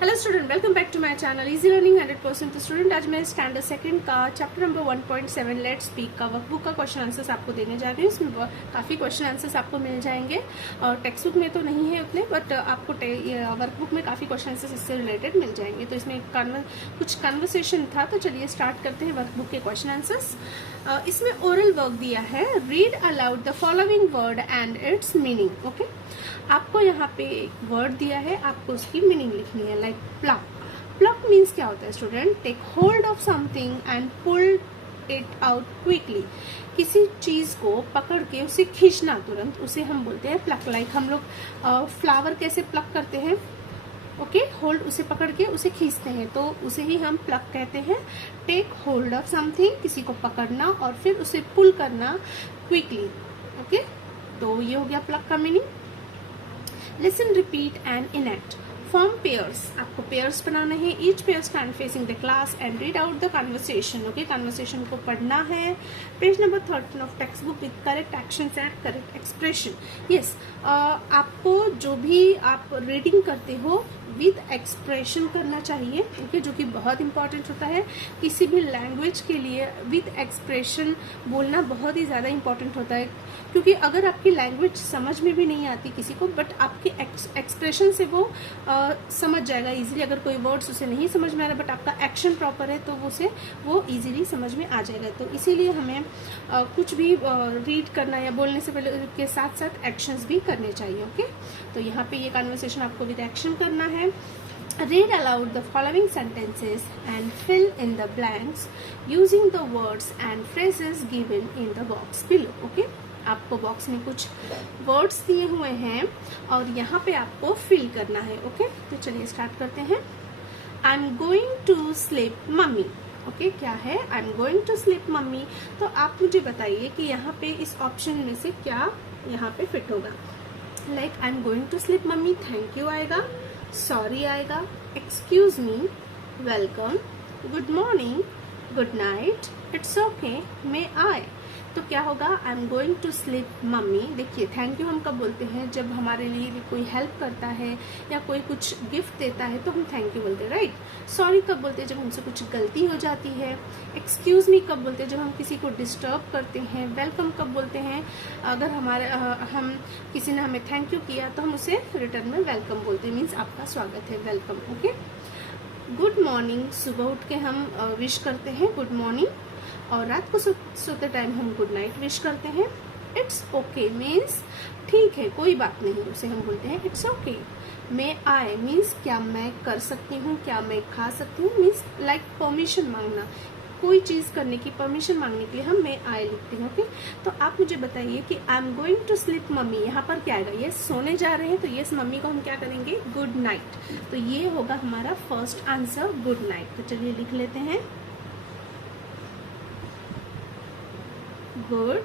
Hello student, welcome back to my channel easy learning 100%। तो student, आज मैं standard second का चैप्टर नंबर 1.7 लेट्स स्पीक का workbook का क्वेश्चन आंसर्स आपको देने जा रही हूँ। इसमें काफ़ी क्वेश्चन आंसर्स आपको मिल जाएंगे और टेक्स्ट बुक में तो नहीं है उतने, बट आपको वर्कबुक में काफ़ी क्वेश्चन आंसर्स इससे रिलेटेड मिल जाएंगे। तो इसमें कुछ कन्वर्सेशन था, तो चलिए स्टार्ट करते हैं वर्कबुक के क्वेश्चन आंसर्स। इसमें ओरल वर्क दिया है, read aloud the following word and it's meaning. Okay, आपको यहाँ पे एक वर्ड दिया है, आपको उसकी मीनिंग लिखनी है। Like plug. प्लक मीन्स क्या होता है student? Take hold of something and pull it out quickly. किसी चीज को पकड़ के उसे खींचना तुरंत, उसे हम बोलते हैं प्लक। लाइक हम लोग फ्लावर कैसे प्लक करते हैं? ओके, होल्ड, उसे पकड़ के उसे खींचते हैं, तो उसे ही हम प्लक कहते हैं। टेक होल्ड ऑफ समथिंग, किसी को पकड़ना और फिर उसे पुल करना क्विकली। ओके, तो ये हो गया प्लक का meaning. Listen, repeat and enact. Form pairs, आपको पेयर्स बनाना है। Each pair stand facing the class and read out the conversation. Okay, conversation को पढ़ना है। Page number 13 of text book with correct actions and correct expression. Yes, आपको जो भी आप reading करते हो विद एक्सप्रेशन करना चाहिए। ओके, जो कि बहुत इंपॉर्टेंट होता है किसी भी लैंग्वेज के लिए। विद एक्सप्रेशन बोलना बहुत ही ज़्यादा इंपॉर्टेंट होता है, क्योंकि अगर आपकी लैंग्वेज समझ में भी नहीं आती किसी को, बट आपके एक्सप्रेशन से वो समझ जाएगा इजीली। अगर कोई वर्ड्स उसे नहीं समझ में आ रहा बट आपका एक्शन प्रॉपर है, तो वो इजीली समझ में आ जाएगा। तो इसीलिए हमें कुछ भी रीड करना या बोलने से पहले के साथ साथ एक्शंस भी करने चाहिए। ओके, तो यहाँ पे ये कन्वर्सेशन आपको विद एक्शन करना है। Read aloud the following sentences and fill in the blanks using the words and phrases given in the box below. Okay? आपको बॉक्स में कुछ वर्ड्स दिए हुए हैं और यहाँ पे आपको फिल करना है। ओके, तो चलिए स्टार्ट करते हैं। I am going to sleep mummy. Okay, क्या है? I am going to sleep mummy. तो आप मुझे बताइए कि यहाँ पे इस ऑप्शन में से क्या यहाँ पे फिट होगा। Like I am going to sleep mummy, thank you आएगा, सॉरी आएगा, excuse me, welcome, good morning, good night, it's okay, may I. तो क्या होगा? I am going to sleep mummy. देखिए, थैंक यू हम कब बोलते हैं? जब हमारे लिए कोई हेल्प करता है या कोई कुछ गिफ्ट देता है तो हम थैंक यू बोलते हैं, राइट। सॉरी कब बोलते हैं? जब हमसे कुछ गलती हो जाती है। एक्सक्यूज मी कब बोलते हैं? जब हम किसी को डिस्टर्ब करते हैं। वेलकम कब बोलते हैं? अगर हम किसी ने हमें थैंक यू किया तो हम उसे रिटर्न में वेलकम बोलते हैं, मीन्स आपका स्वागत है, वेलकम। ओके, गुड मॉर्निंग, सुबह उठ के हम विश करते हैं गुड मॉर्निंग, और रात को सोते टाइम हम गुड नाइट विश करते हैं। इट्स ओके मीन्स ठीक है, कोई बात नहीं, उसे हम बोलते हैं it's okay. May I means क्या मैं कर सकती हूँ, क्या मैं खा सकती हूँ, मीन्स लाइक परमिशन मांगना, कोई चीज करने की परमिशन मांगने के लिए हम मे आई लिखते हैं। ओके, तो आप मुझे बताइए कि I am going to sleep mummy, यहाँ पर क्या आएगा? यस, सोने जा रहे हैं, तो यस मम्मी को हम क्या करेंगे? Good night. तो ये होगा हमारा फर्स्ट आंसर, गुड नाइट। तो चलिए लिख लेते हैं, गुड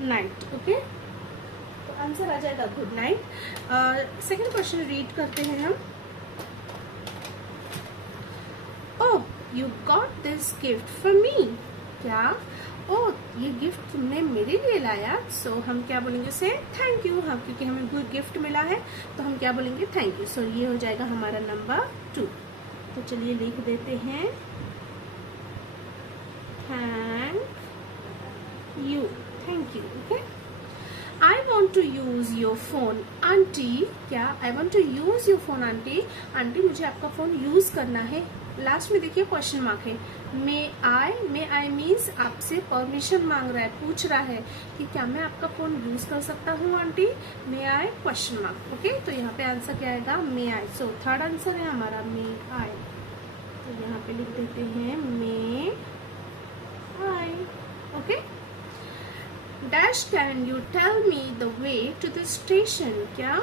नाइट। ओके, तो आंसर आ जाएगा good night. Second question read करते हैं हम। Oh, you got this gift for me. क्या? ओह, ये गिफ्ट तुमने मेरे लिए लाया। सो हम क्या बोलेंगे उसे? Thank you. हाँ, क्योंकि हमें गुड गिफ्ट मिला है तो हम क्या बोलेंगे? Thank you. सो ये हो जाएगा हमारा नंबर 2। तो चलिए लिख देते हैं, you, thank you. Okay, I want to use your phone aunty। क्या? I want to use your phone aunty। Aunty मुझे आपका फोन यूज करना है। लास्ट में देखिए क्वेश्चन मार्क है। मे आई मीन्स आपसे परमिशन मांग रहा है, पूछ रहा है कि क्या मैं आपका फोन यूज कर सकता हूँ आंटी। मे आई क्वेश्चन मार्क। ओके, तो यहाँ पे आंसर क्या आएगा? मे आई। सो थर्ड आंसर है हमारा मे आई। तो यहाँ पे लिख देते हैं may I. Okay, dash can you tell me the way to the station. क्या?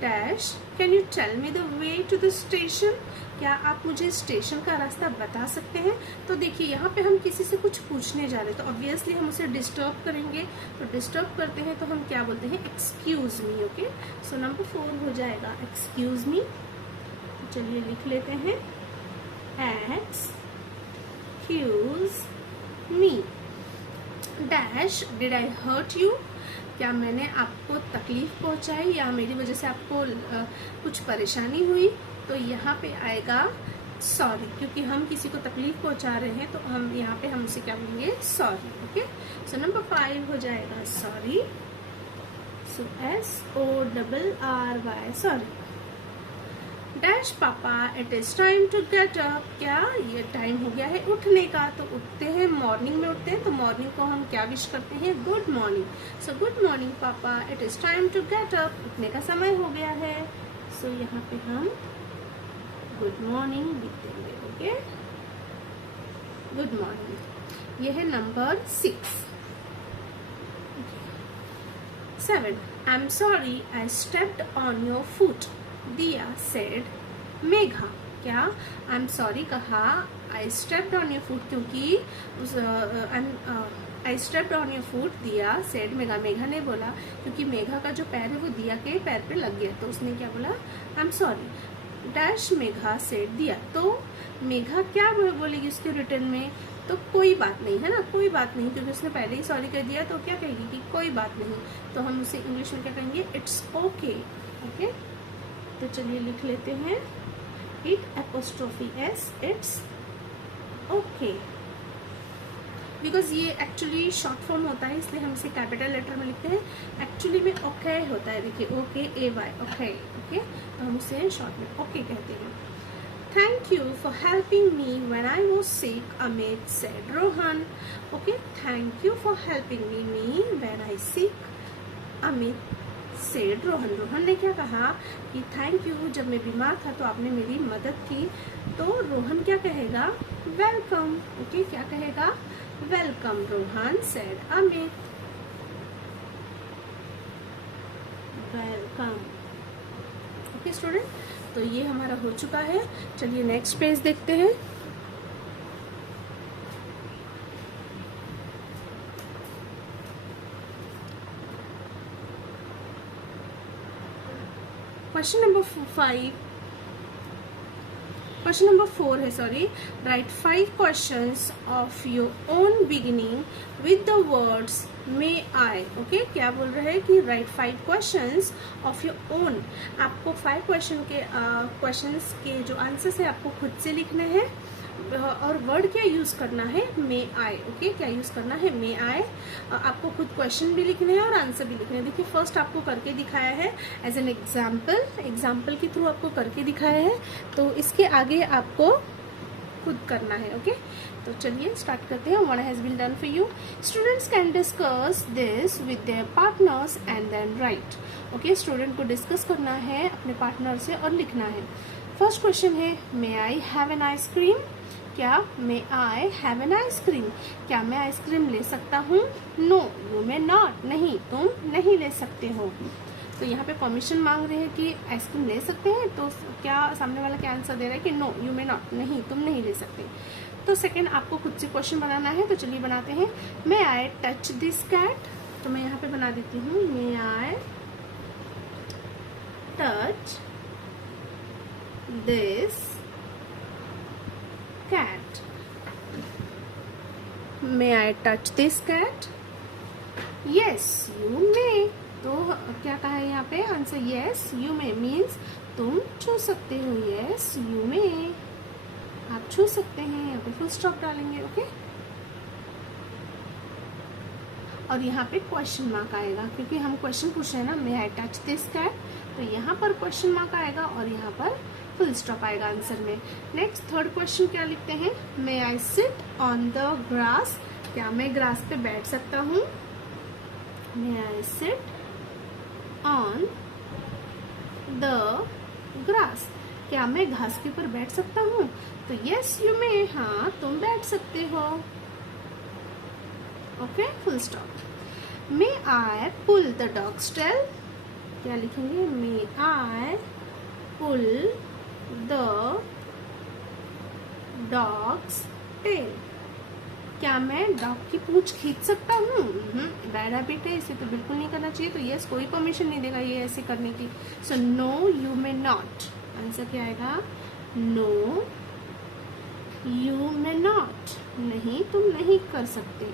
Dash can you tell me the way to the station. क्या आप मुझे स्टेशन का रास्ता बता सकते हैं? तो देखिए, यहाँ पे हम किसी से कुछ पूछने जा रहे हैं तो ऑब्वियसली हम उसे डिस्टर्ब करेंगे। तो डिस्टर्ब करते हैं तो हम क्या बोलते हैं? Excuse me. Okay, so number 4 हो जाएगा एक्सक्यूज मी। चलिए लिख लेते हैं, excuse me. Dash did I hurt you. क्या मैंने आपको तकलीफ पहुंचाई या मेरी वजह से आपको कुछ परेशानी हुई, तो यहाँ पे आएगा सॉरी, क्योंकि हम किसी को तकलीफ पहुंचा रहे हैं तो हम यहाँ पे हम उसे क्या बोलेंगे, सॉरी। ओके, सो नंबर 5 हो जाएगा sorry. So SORRY, sorry. Dash papa it is time to get up, क्या ये टाइम हो गया है उठने का। तो उठते हैं, मॉर्निंग में उठते हैं, तो मॉर्निंग को हम क्या विश करते हैं, good morning. So good morning papa it is time to get up, उठने का समय हो गया है। सो यहाँ पे हम गुड मॉर्निंग लिख देंगे। Okay, good morning. ये है number 6। 7 I am sorry I stepped on your foot, दिया सेड मेघा। क्या आई एम सॉरी कहा, I stepped on your foot, क्योंकि I stepped on your foot, दिया सेड मेघा, मेघा ने बोला क्योंकि मेघा का जो पैर है वो दिया के पैर पे लग गया, तो उसने क्या बोला, आई am sorry. Dash Megha said दिया, तो मेघा क्या बोलेगी उसके रिटर्न में, तो कोई बात नहीं, है ना, कोई बात नहीं, क्योंकि उसने पहले ही सॉरी कर दिया, तो क्या कहेगी कि कोई बात नहीं। तो हम उसे इंग्लिश में क्या कहेंगे, इट्स ओके। ओके, तो चलिए लिख लेते हैं, it_s, इट्स ओके। बिकॉज ये एक्चुअली शॉर्ट फॉर्म होता है, इसलिए हम इसे कैपिटल लेटर में लिखते हैं। एक्चुअली में ओके होता है, देखिए OKAY, ओके। ओके, तो हम उसे शॉर्ट में ओके कहते हैं। Thank you for helping me when I was sick, Amit said Rohan. Okay, thank you for helping me when I sick, Amit said Rohan. Rohan ने क्या कहा कि थैंक यू, जब मैं बीमार था तो आपने मेरी मदद की। तो रोहन क्या कहेगा, वेलकम। ओके, क्या कहेगा, welcome. Rohan said Amit, welcome. Okay student, तो ये हमारा हो चुका है। चलिए नेक्स्ट पेज देखते हैं। क्वेश्चन नंबर 4 है, sorry. Right 5 questions of your own beginning with the words may I. Okay, क्या बोल रहे हैं कि right 5 questions of your own, आपको 5 क्वेश्चंस के जो आंसर्स है आपको खुद से लिखने हैं, और वर्ड क्या यूज करना है, मे आई। ओके, क्या यूज करना है, मे आई। आपको खुद क्वेश्चन भी लिखने हैं और आंसर भी लिखने हैं। देखिए फर्स्ट आपको करके दिखाया है एज एन एग्जाम्पल के थ्रू आपको करके दिखाया है, तो इसके आगे आपको खुद करना है। ओके, तो चलिए स्टार्ट करते हैं। What has been done for you, students can discuss this with their partners and then write. Okay, student को डिस्कस करना है अपने पार्टनर से और लिखना है। फर्स्ट क्वेश्चन है, मे आई हैव एन आइसक्रीम। क्या may I have an ice cream, क्या मैं आइसक्रीम ले सकता हूँ। नो यू मे नॉट, नहीं तुम नहीं ले सकते हो। तो यहाँ पे परमिशन मांग रहे हैं कि आइसक्रीम ले सकते हैं, तो क्या सामने वाला क्या आंसर दे रहा है कि नो यू मे नॉट, नहीं तुम नहीं ले सकते। तो सेकंड आपको खुद से क्वेश्चन बनाना है, तो चलिए बनाते हैं। May I touch this cat, तो मैं यहाँ पे बना देती हूँ, may I touch this cat, may I touch this cat? Yes you may, तो क्या कहा है यहाँ पे answer, yes you may means तुम छू सकते हो, yes you may, आप छू सकते हैं। यहाँ पे फुल स्टॉप डालेंगे। ओके, और यहाँ पे क्वेश्चन मार्क आएगा, क्योंकि हम क्वेश्चन पूछ रहे हैं ना, may I touch this cat, तो यहाँ पर क्वेश्चन मार्क आएगा और यहाँ पर फुल स्टॉप आएगा आंसर में। नेक्स्ट थर्ड क्वेश्चन क्या लिखते हैं, may I sit on the grass, क्या मैं ग्रास पे बैठ सकता हूँ। May I sit on the grass, क्या मैं घास के ऊपर बैठ सकता हूँ। तो यस यू मे, हाँ तुम बैठ सकते हो। Okay, full stop. May I pull the dog's tail, क्या लिखेंगे, may I pull the dog's tail, क्या मैं डॉग की पूंछ खींच सकता हूँ। बैड हैबिट है, इसे तो बिल्कुल नहीं करना चाहिए, तो यस कोई परमिशन नहीं देगा ये ऐसे करने की। So no you may not, answer क्या आएगा, नो यू मे नॉट, नहीं तुम नहीं कर सकते।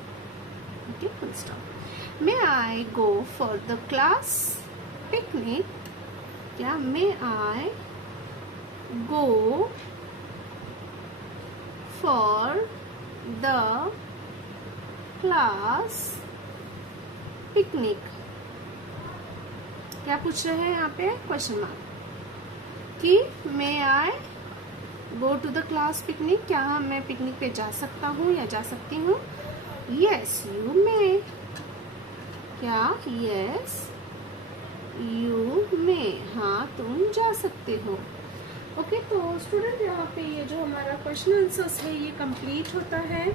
Okay, full stop. May I go for the class picnic, क्या may I go for the class picnic. क्या पूछ रहे हैं यहाँ पे? क्वेश्चन मार्क कि may I go to the class picnic, क्या मैं पिकनिक पे जा सकता हूँ या जा सकती हूँ? यस यू मे, क्या? यस यू मे, हाँ तुम जा सकते हो। ओके तो स्टूडेंट यहाँ पे ये जो हमारा क्वेश्चन आंसर्स है ये कंप्लीट होता है।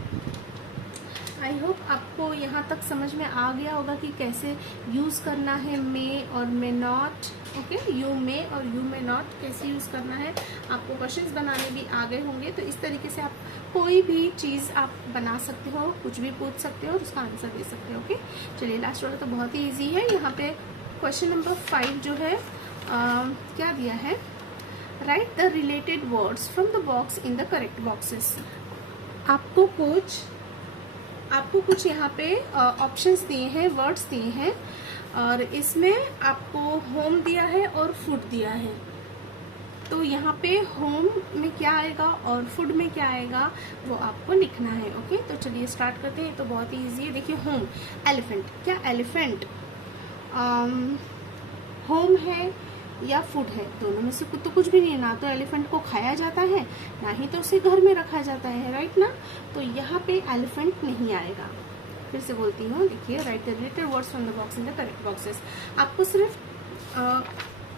आई होप आपको यहाँ तक समझ में आ गया होगा कि कैसे यूज़ करना है मे और may not. Okay, you may और यू मे नॉट कैसे यूज़ करना है, आपको क्वेश्चंस बनाने भी आ गए होंगे। तो इस तरीके से आप कोई भी चीज़ आप बना सकते हो, कुछ भी पूछ सकते हो और उसका आंसर दे सकते हो। ओके चलिए लास्ट वाला तो बहुत ही ईजी है। यहाँ पे क्वेश्चन नंबर 5 जो है क्या दिया है? Right the related words from the box in the correct boxes. आपको कुछ यहाँ पे ऑप्शंस दिए हैं, वर्ड्स दिए हैं और इसमें आपको होम दिया है और फूड दिया है। तो यहाँ पे होम में क्या आएगा और फूड में क्या आएगा वो आपको लिखना है। ओके तो चलिए स्टार्ट करते हैं। तो बहुत ही ईजी है। देखिए होम, एलिफेंट, क्या एलिफेंट होम है या फूड है? दोनों में से तो कुछ भी नहीं है। ना तो एलिफेंट को खाया जाता है ना ही तो उसे घर में रखा जाता है, राइट ना। तो यहाँ पे एलिफेंट नहीं आएगा। फिर से बोलती हूँ, देखिए right the related words from the box in the correct boxes. आपको सिर्फ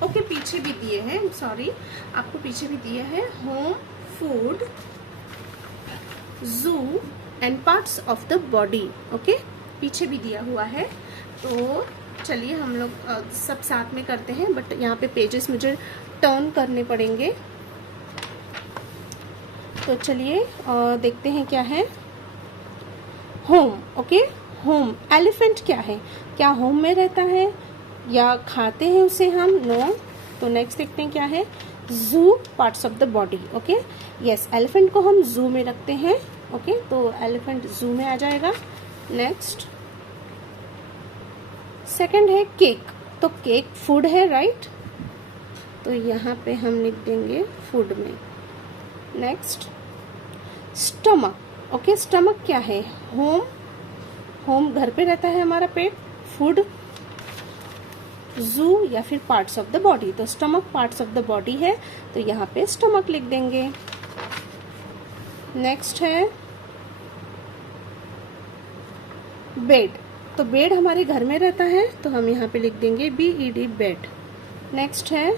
ओके पीछे भी दिए हैं, सॉरी आपको पीछे भी दिए हैं होम, फूड, जू and parts of the body. Okay पीछे भी दिया हुआ है। तो चलिए हम लोग सब साथ में करते हैं, बट यहाँ पे पेजेस मुझे टर्न करने पड़ेंगे। तो चलिए देखते हैं क्या है। होम, ओके होम, एलिफेंट क्या है? क्या होम में रहता है या खाते हैं उसे हम? नो। तो नेक्स्ट देखते हैं क्या है। जू, parts of the body. Okay yes, elephant को हम जू में रखते हैं। ओके तो एलिफेंट जू में आ जाएगा। नेक्स्ट सेकंड है केक। तो केक फूड है, राइट। तो यहाँ पे हम लिख देंगे फूड में। Next stomach. ओके स्टमक क्या है? होम, होम घर पे रहता है हमारा पेट, फूड, जू या फिर पार्ट्स ऑफ द बॉडी। तो stomach parts of the body है तो यहाँ पे स्टमक लिख देंगे। नेक्स्ट है बेड। तो बेड हमारे घर में रहता है तो हम यहाँ पे लिख देंगे BED बेड। नेक्स्ट है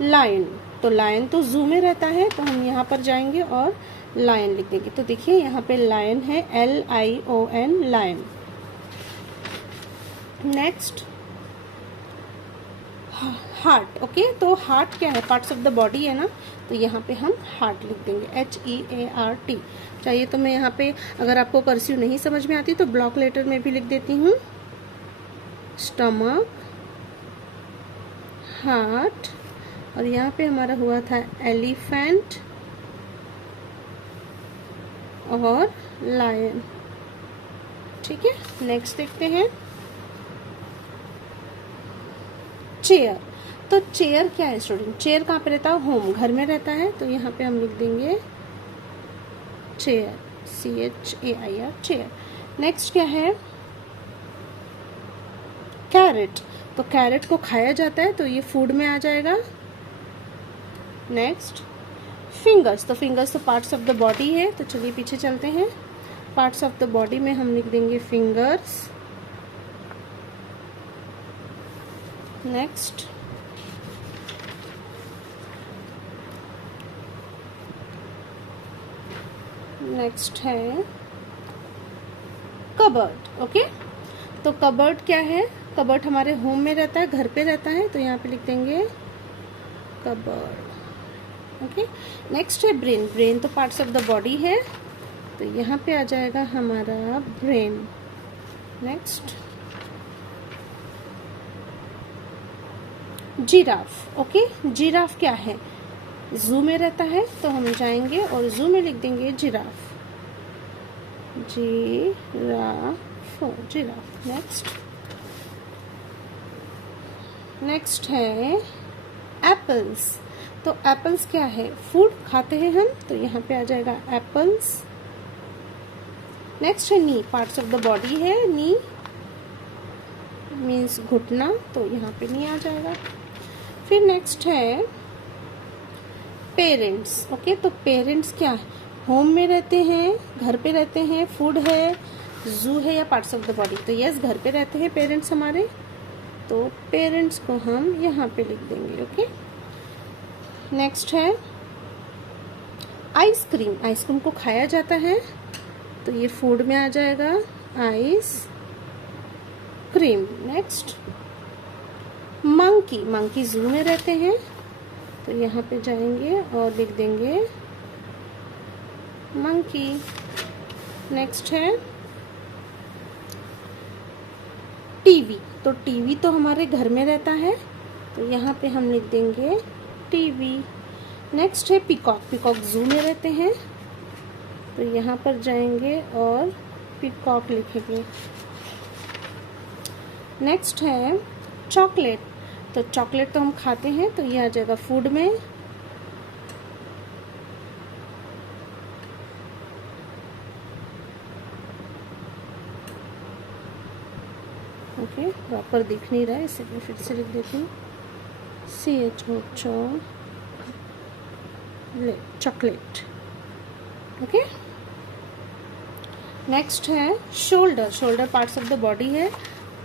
लायन। तो लायन तो जू में रहता है तो हम यहाँ पर जाएंगे और लायन लिख देंगे। तो देखिए यहाँ पे लायन है LION lion. Next heart. Okay तो हार्ट क्या है? पार्ट्स ऑफ द बॉडी है ना, तो यहाँ पे हम हार्ट लिख देंगे HEART। चाहिए तो मैं यहाँ पे, अगर आपको कर्सिव नहीं समझ में आती तो ब्लॉक लेटर में भी लिख देती हूँ। स्टमक, हार्ट और यहाँ पे हमारा हुआ था एलिफेंट और लायन। ठीक है नेक्स्ट देखते हैं चेयर। तो चेयर क्या है स्टूडेंट? चेयर कहाँ पे रहता है? होम, घर में रहता है तो यहाँ पे हम लिख देंगे चेयर, CHAIR चेयर। नेक्स्ट क्या है? कैरेट। तो कैरेट को खाया जाता है तो ये फूड में आ जाएगा। Next fingers. तो फिंगर्स तो पार्ट्स ऑफ द बॉडी है तो चलिए पीछे चलते हैं। पार्ट्स ऑफ द बॉडी में हम लिख देंगे फिंगर्स। नेक्स्ट नेक्स्ट है कबर्ड। ओके तो कबर्ड क्या है? कबर्ड हमारे होम में रहता है, घर पे रहता है तो यहाँ पे लिख देंगे कबर्ड। ओके नेक्स्ट है ब्रेन। ब्रेन तो पार्ट्स ऑफ द बॉडी है तो यहाँ पे आ जाएगा हमारा brain. Next giraffe. Okay giraffe क्या है? जू में रहता है तो हम जाएंगे और जू में लिख देंगे giraffe, giraffe, giraffe. Next next है एप्पल्स। तो एप्पल्स क्या है, फूड खाते हैं हम, तो यहाँ पे आ जाएगा एप्पल्स। नेक्स्ट है नी, पार्ट्स ऑफ द बॉडी है, नी मीन्स घुटना, तो यहाँ पे नी आ जाएगा। फिर नेक्स्ट है पेरेंट्स। ओके, तो पेरेंट्स क्या है, होम में रहते हैं, घर पे रहते हैं, फूड है, जू है या पार्ट्स ऑफ द बॉडी। तो यस, घर पे रहते हैं पेरेंट्स हमारे, तो पेरेंट्स को हम यहाँ पे लिख देंगे। ओके, नेक्स्ट है आइसक्रीम। आइसक्रीम को खाया जाता है, तो ये फूड में आ जाएगा, ice cream. Next monkey, monkey जू में रहते हैं, तो यहाँ पे जाएंगे और लिख देंगे मंकी। नेक्स्ट है टीवी। तो टीवी तो हमारे घर में रहता है, तो यहाँ पे हम लिख देंगे टीवी। नेक्स्ट है पीकॉक। पीकॉक जू में रहते हैं, तो यहाँ पर जाएंगे और पीकॉक लिखेंगे। नेक्स्ट है चॉकलेट। तो चॉकलेट तो हम खाते हैं, तो ये आ जाएगा फूड में। ओके, प्रॉपर दिख नहीं रहा है, इसे मैं फिर से लिख देती हूँ, CHO चॉकलेट। ओके, नेक्स्ट है shoulder. Shoulder parts of the body है,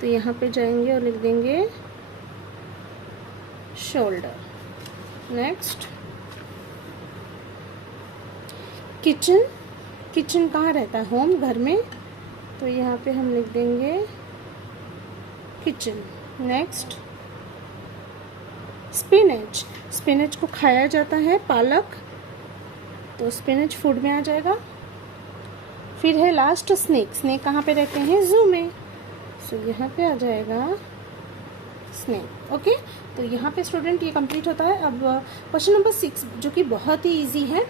तो यहाँ पे जाएंगे और लिख देंगे शोल्डर। Next kitchen. किचन कहाँ रहता है, होम, घर में, तो यहाँ पे हम लिख देंगे किचन। Next spinach. स्पिनच को खाया जाता है, पालक, तो स्पिनच फूड में आ जाएगा। फिर है लास्ट स्नेक। स्नेक कहाँ पे रहते हैं, जू में, सो यहाँ पे आ जाएगा स्नेक। ओके, तो यहाँ पे स्टूडेंट ये कंप्लीट होता है। अब क्वेश्चन नंबर 6 जो कि बहुत ही इजी है,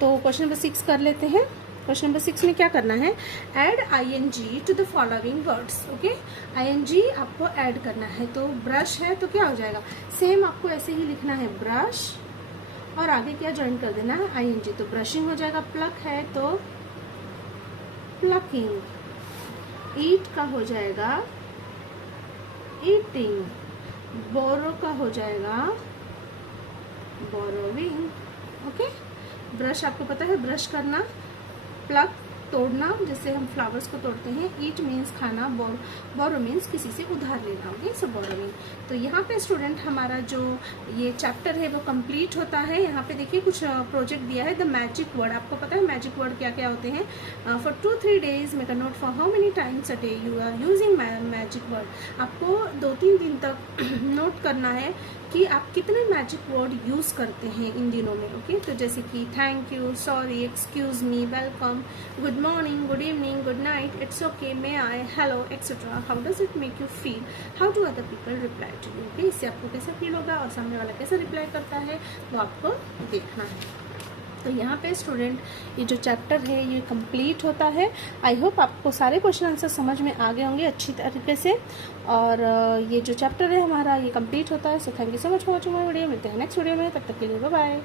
तो क्वेश्चन नंबर 6 कर लेते हैं। क्वेश्चन नंबर 6 में क्या करना है, add ING to the following words. Okay, ING आपको ऐड करना है। तो ब्रश है, तो क्या हो जाएगा, सेम आपको ऐसे ही लिखना है, ब्रश, और आगे क्या ज्वाइन कर देना है, ING, तो ब्रशिंग हो जाएगा। प्लक है तो प्लकिंग। ईट का हो जाएगा ईटिंग। बोरो का हो जाएगा बोरोविंग। ओके, ब्रश आपको पता है, ब्रश करना, प्लक तोड़ना, जैसे हम फ्लावर्स को तोड़ते हैं, ईट मीन्स खाना, बोरो मीन्स किसी से उधार लेना। ओके, सो बोरोविंग। तो यहाँ पे स्टूडेंट हमारा जो ये चैप्टर है वो कंप्लीट होता है। यहाँ पे देखिए कुछ प्रोजेक्ट दिया है, द मैजिक वर्ड। आपको पता है मैजिक वर्ड क्या क्या होते हैं, for 2-3 days make a note for how many times a day you are using magic word. आपको 2-3 दिन तक नोट करना है कि आप कितने मैजिक वर्ड यूज़ करते हैं इन दिनों में। ओके, तो जैसे कि thank you, sorry, excuse me, welcome, good morning, good evening, good night, it's okay, may I, hello, etcetera. How does it make you feel, how do other people reply to you. Okay, इससे आपको कैसा feel होगा और सामने वाला कैसे reply करता है, वो आपको देखना है। तो यहाँ पे स्टूडेंट ये जो चैप्टर है ये कंप्लीट होता है। आई होप आपको सारे क्वेश्चन आंसर समझ में आ गए होंगे अच्छी तरीके से, और ये जो चैप्टर है हमारा ये कंप्लीट होता है। So thank you so much for watching my video. मिलते हैं नेक्स्ट वीडियो में, तब तक के लिए बाय बाय।